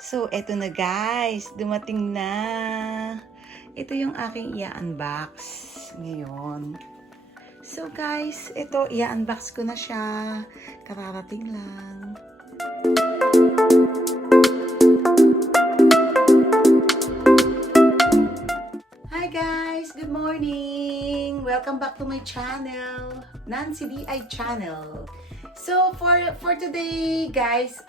So, eto na guys, dumating na. Ito yung aking i-unbox ngayon. So guys, ito, i-unbox ko na siya. Kararating lang. Hi guys! Good morning! Welcome back to my channel, Nancy DI channel. So, for today guys,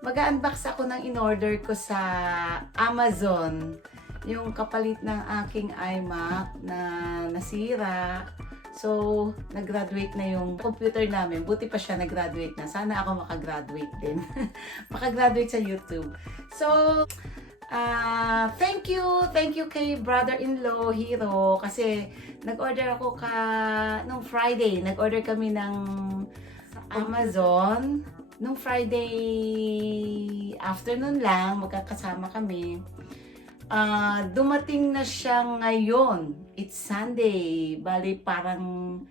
mag-unbox ako ng in-order ko sa Amazon. Yung kapalit ng aking iMac na nasira. So, nag-graduate na yung computer namin. Buti pa siya nag-graduate na. Sana ako makagraduate din. Makagraduate sa YouTube. So, thank you kay brother-in-law Hero kasi nag-order ako nung Friday. Nag-order kami ng Amazon. Nung Friday afternoon lang, magkakasama kami. Dumating na siya ngayon. It's Sunday. Bali parang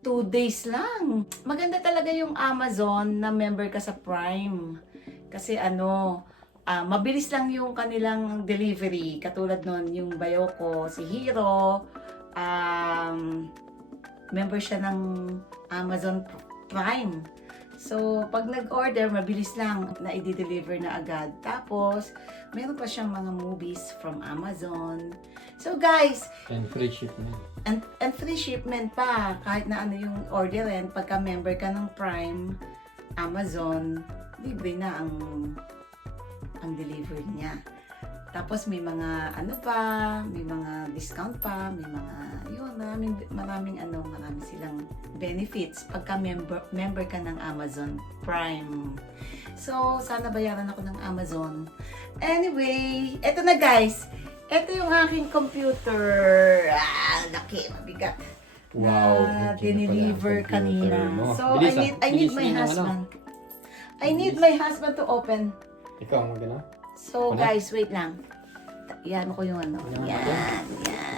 2 days lang. Maganda talaga yung Amazon na member ka sa Prime. Kasi mabilis lang yung kanilang delivery. Katulad nun, yung bayo ko, si Hero, member siya ng Amazon Prime. So, pag nag-order, mabilis lang na i-deliver na agad. Tapos, meron pa siyang mga movies from Amazon. So, guys, and free shipment. And free shipment pa. Kahit na ano yung orderin, pagka member ka ng Prime, Amazon, libre na ang delivery niya. Tapos may mga may mga discount pa, may mga maraming silang benefits pagka member ka ng Amazon Prime. So, sana bayaran ako ng Amazon. Anyway, eto na guys. Eto yung aking computer. Laki, mabigat. Wow. Na dineliver kanina. So, Bilis, I need my husband. I need my husband to open. Ikaw ang magana? So guys, wait lang. Yan ko yung Yan.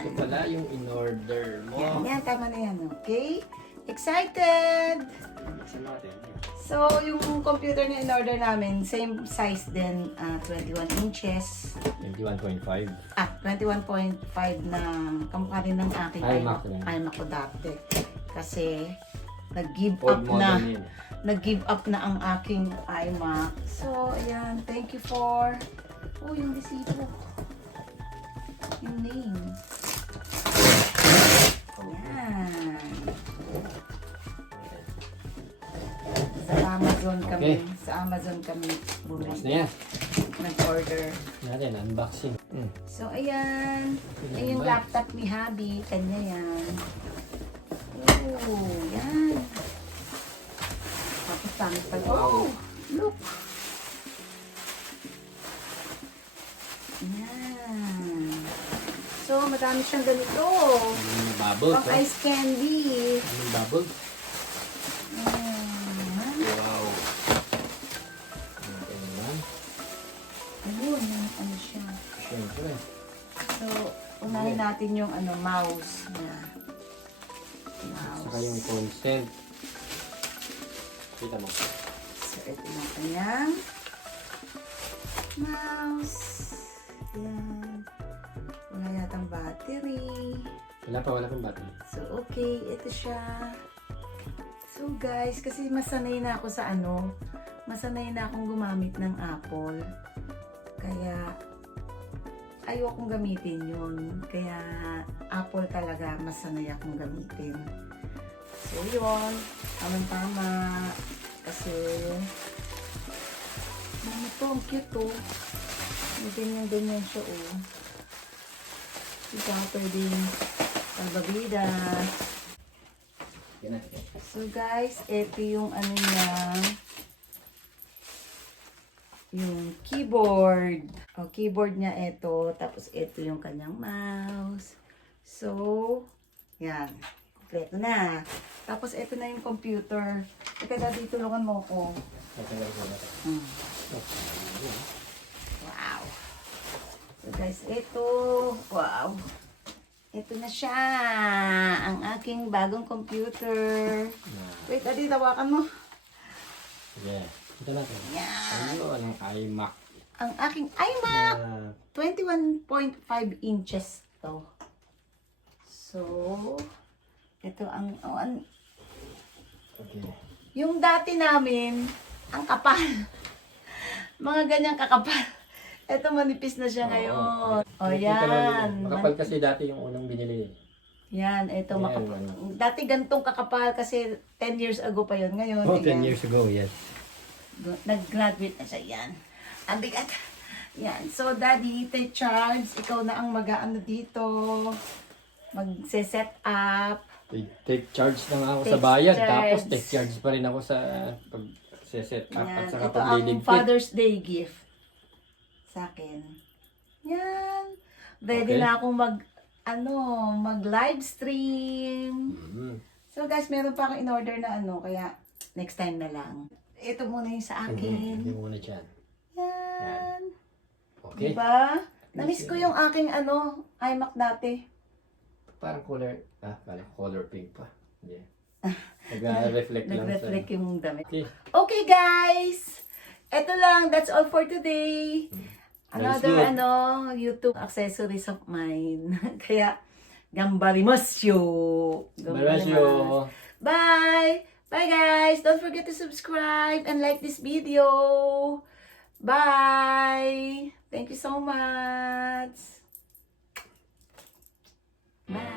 Ito pala yung in-order mo. Yan, tama na yan. Okay? Excited! Buksan natin. So, yung computer na in-order namin, same size din, 21 inches. 21.5. 21.5 na kamukha rin ng aking iMac iMac ko dati. Kasi, nag-give Old up na. model yun. Nag-give up na ang aking iMac. So, ayan. Thank you for... Oh, yung resibo. Yung name. Ayan. Okay. Sa Amazon kami Bukas na bumili. yan. Nag-order. Natin, unboxing. So, ayan. Ayan yung laptop ni Habi. Kanya yan. Oh, yan. Tapos pangit pa. Oh, look. Yan. So, madami siyang ganito. Bubble. Pang ice candy. Bubble. Ayan. Wow. Ano naman? Ayun, ano siya. Siyempre. So, unahin natin yung mouse na. Saka yung consent. Kita mo. So, ito yung kanyang mouse. Yan. Wala yatang battery. Wala pang battery. So, okay. Ito siya. So, guys, kasi masanay na ako sa masanay na akong gumamit ng Apple. Kaya, ayokong gamitin yun. Kaya, Apple talaga masanay akong gamitin. So, yun. Tama-tama. Kasi, ito, ang cute to. May ganyan-ganyan siya, oh. Ito ako pwedeng pagbabida. So, guys, ito yung niya. Yung keyboard. O, keyboard niya ito. Tapos, ito yung kanyang mouse. So, yan. Kompleto na. Tapos, ito na yung computer. Teka, dati tulungan mo ko. Wow. So, guys, ito. Wow. Ito na siya. Ang aking bagong computer. Wait, dati tawakan mo. Yeah. Ito natin. Yan. Ano, anong iMac. Ang aking iMac, Na, 21.5 inches to. So, ito okay. yung dati namin, ang kapal. Mga ganyang kakapal. Ito manipis na siya ngayon. O yan. Makapal kasi dati yung unang binili. Yan, ito Yan, makapal. ano. Dati gantong kakapal kasi 10 years ago pa yun. Ngayon, Oh, 10 ayan. years ago, yes. Nag-graduate na siya. Yan. Ang bigat. Yan. So, Daddy, take charge. Ikaw na ang mag-ano dito. Magse-set up. Take charge na nga ako sa Take bayad. charge. Tapos take charge pa rin ako sa pag-set up Yan. at saka Ito ang pagliligpit. Father's Day gift sa akin. Yan. Ready Okay. na akong mag-live stream. Mhm. So guys, meron pa akong in-order na kaya next time na lang. Ito muna yung sa akin. Hindi muna dyan. Yan. Okay. Diba? Namiss ko yung aking iMac dati. Parang color pink pa. Hindi. Nag-reflect lang. Nag-reflect yung damit. Okay. Okay guys! Ito lang. That's all for today. Another good. YouTube accessories of mine. Kaya, gambarimasyo. Barasyo. Bye! Bye guys! Don't forget to subscribe and like this video. Bye! Thank you so much. Bye!